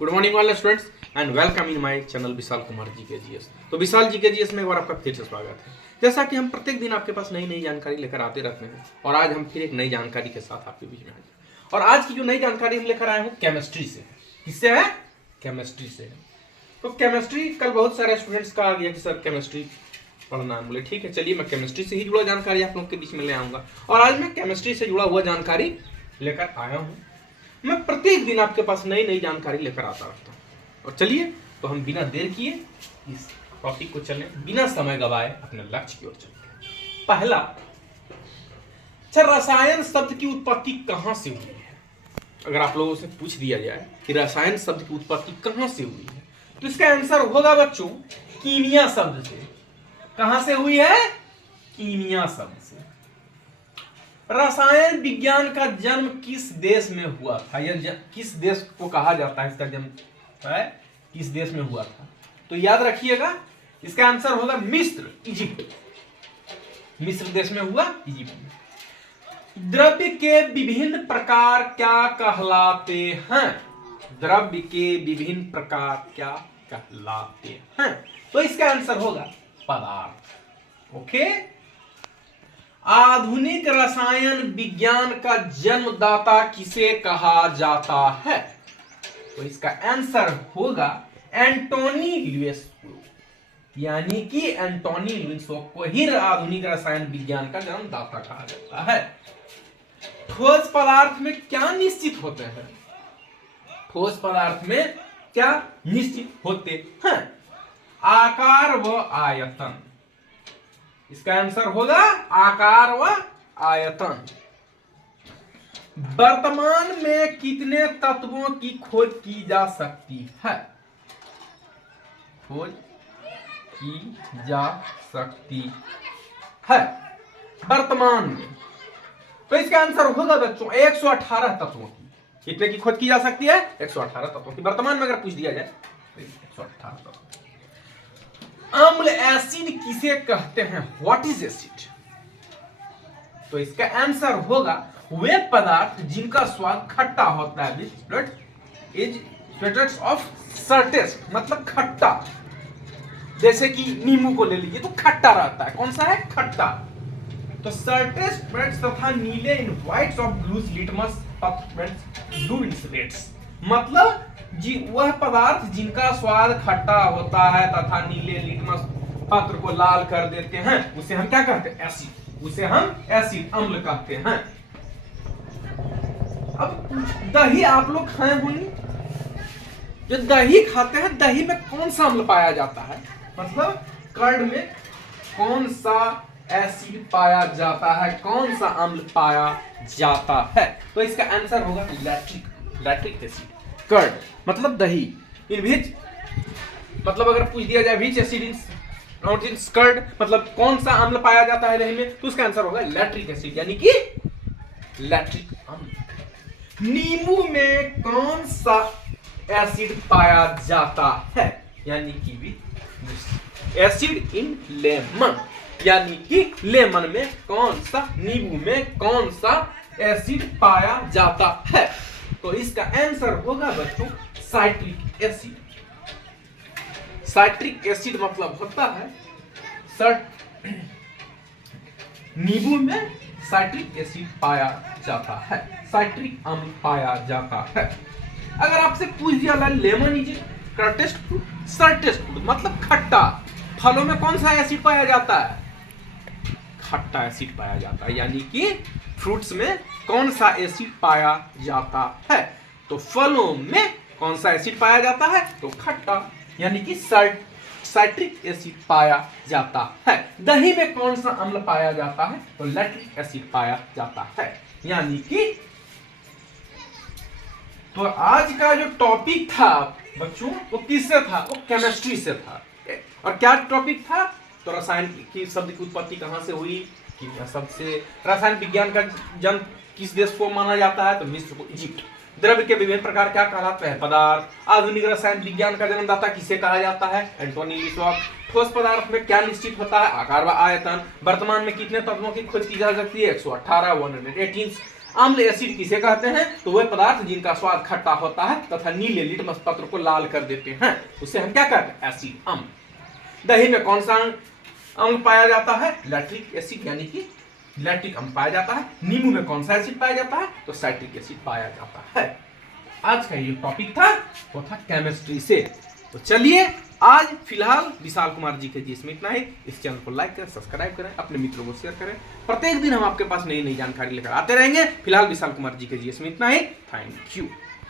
Good morning वाले students and welcome in my channel Vishal Kumar GKGS. तो Vishal GKGS में एक बार आपका फिर से स्वागत है। जैसा कि हम प्रत्येक दिन आपके पास नई नई जानकारी लेकर आते रहते हैं और आज हम फिर एक नई जानकारी के साथ आपके बीच में आए हैं। और आज की जो नई जानकारी हम लेकर आए हूँ केमिस्ट्री से। किससे है? केमिस्ट्री से। तो केमिस्ट्री कल बहुत सारे स्टूडेंट्स का आ गया कि सर केमिस्ट्री पढ़ना है। बोले ठीक है, चलिए मैं केमिस्ट्री से ही जुड़ा जानकारी आप लोग के बीच में ले आऊँगा। और आज मैं केमिस्ट्री से जुड़ा हुआ जानकारी लेकर आया हूँ। मैं प्रत्येक दिन आपके पास नई नई जानकारी लेकर आता रहता हूँ। और चलिए तो हम बिना देर किए इस टॉपिक को चलें, बिना समय गवाए अपने लक्ष्य की ओर चलते हैं। पहला, रसायन शब्द की उत्पत्ति कहां से हुई है? अगर आप लोगों से पूछ दिया जाए कि रसायन शब्द की उत्पत्ति कहां से हुई है, तो इसका आंसर होगा बच्चों कीमिया शब्द से। कहां से हुई है? कीमिया शब्द से। रसायन विज्ञान का जन्म किस देश में हुआ था? यह किस देश को कहा जाता है इसका जन्म है? किस देश में हुआ था? तो याद रखिएगा, इसका आंसर होगा मिस्र, इजिप्ट। मिस्र देश में हुआ, इजिप्ट में। द्रव्य के विभिन्न प्रकार क्या कहलाते हैं? द्रव्य के विभिन्न प्रकार क्या कहलाते हैं? तो इसका आंसर होगा पदार्थ। ओके। आधुनिक रसायन विज्ञान का जन्मदाता किसे कहा जाता है? तो इसका आंसर होगा एंटोनी लुइस, यानी कि एंटोनी लुइस को ही आधुनिक रसायन विज्ञान का जन्मदाता कहा जाता है। ठोस पदार्थ में क्या निश्चित होते हैं? ठोस पदार्थ में क्या निश्चित होते हैं? आकार व आयतन। इसका आंसर होगा आकार व आयतन। वर्तमान में कितने तत्वों की खोज की जा सकती है? खोज की जा सकती है वर्तमान में। तो इसका आंसर होगा बच्चों 118 तत्वों की। कितने की खोज की जा सकती है? 118 तत्वों की। वर्तमान में अगर पूछ दिया जाए तो 118 तत्व। अम्ल एसिड किसे कहते हैं? What is acid? तो इसका आंसर होगा वे पदार्थ जिनका स्वाद खट्टा होता है। ऑफ सर्टेस्ट मतलब खट्टा। जैसे कि नींबू को ले लीजिए तो खट्टा रहता है। कौन सा है? खट्टा। तो सर्टेस्ट ब्रेड्स तथा नीले इन व्हाइट्स ऑफ ब्लूज लिटमस ब्लू इंसुलेट्स मतलब वह पदार्थ जिनका स्वाद खट्टा होता है तथा नीले लिटमस पत्र को लाल कर देते हैं, उसे हम क्या कहते हैं? एसिड। उसे हम एसिड, अम्ल कहते हैं। अब दही आप लोग खाए होंगे। जो दही खाते हैं, दही में कौन सा अम्ल पाया जाता है? मतलब कर्ड में कौन सा एसिड पाया जाता है? कौन सा अम्ल पाया जाता है? तो इसका आंसर होगा लैक्टिक एसिड। कर्ड मतलब दही। इन विच मतलब अगर पूछ दिया जाए विच एसिड इन कर्ड मतलब कौन सा अम्ल पाया जाता है दही में, तो उसका आंसर होगा लैक्टिक एसिड, यानी कि लैक्टिक अम्ल। नींबू में कौन सा एसिड पाया जाता है? यानी कि एसिड इन लेमन, यानी कि लेमन में कौन सा, नींबू में कौन सा एसिड पाया जाता है? तो इसका आंसर होगा बच्चों साइट्रिक एसिड। साइट्रिक एसिड मतलब होता है नींबू में साइट्रिक एसिड पाया जाता है, साइट्रिक अम्ल पाया जाता है। अगर आपसे पूछ दिया lemon is sourest fruit, sourest fruit मतलब खट्टा। फलों में कौन सा एसिड पाया जाता है? खट्टा एसिड पाया जाता है, यानी कि फ्रूट्स में कौन सा एसिड पाया जाता है? तो फलों में कौन सा एसिड पाया जाता है? तो खट्टा, यानी कि साइट्रिक एसिड पाया जाता है। दही में कौन सा अम्ल पाया जाता है? तो लैक्टिक एसिड पाया जाता है, यानी कि। तो आज का जो टॉपिक था बच्चों वो किससे था? वो केमिस्ट्री से था। और क्या टॉपिक था? तो रसायन की शब्द की उत्पत्ति कहां से हुई? कीमिया शब्द से। रसायन विज्ञान का जन्म किस देश को माना जाता है? तो मिस्र को, इजिप्ट। द्रव्य के विभिन्न प्रकार क्या कहलाते हैं? पदार्थ। आधुनिक रसायन विज्ञान का जन्मदाता किसे कहा जाता है? एंटोनी लुइस। ठोस पदार्थ में क्या निश्चित होता है? आकार व आयतन। वर्तमान में कितने तत्वों की खोज की जा सकती है? 118, 118। अम्ल एसिड किसे कहते हैं? तो वह पदार्थ जिनका स्वाद खट्टा होता है तथा नीले लिटमस पत्र को लाल कर देते हैं, उसे हम क्या कहते हैं? एसिड, अम्ल। दही में कौन सा अम्ल पाया जाता है? लैक्टिक एसिड यानी कि लैक्टिक अम्ल पाया जाता है। नींबू में कौन सा एसिड पाया जाता है? तो साइट्रिक एसिड पाया जाता है। आज का ये टॉपिक था, वो था केमिस्ट्री से। तो चलिए आज फिलहाल विशाल कुमार जी के जी इसमें इतना ही। इस चैनल को लाइक करें, सब्सक्राइब करें, अपने मित्रों को शेयर करें। प्रत्येक दिन हम आपके पास नई नई जानकारी लेकर आते रहेंगे। फिलहाल विशाल कुमार जी के जी इसमें इतना ही। Thank you.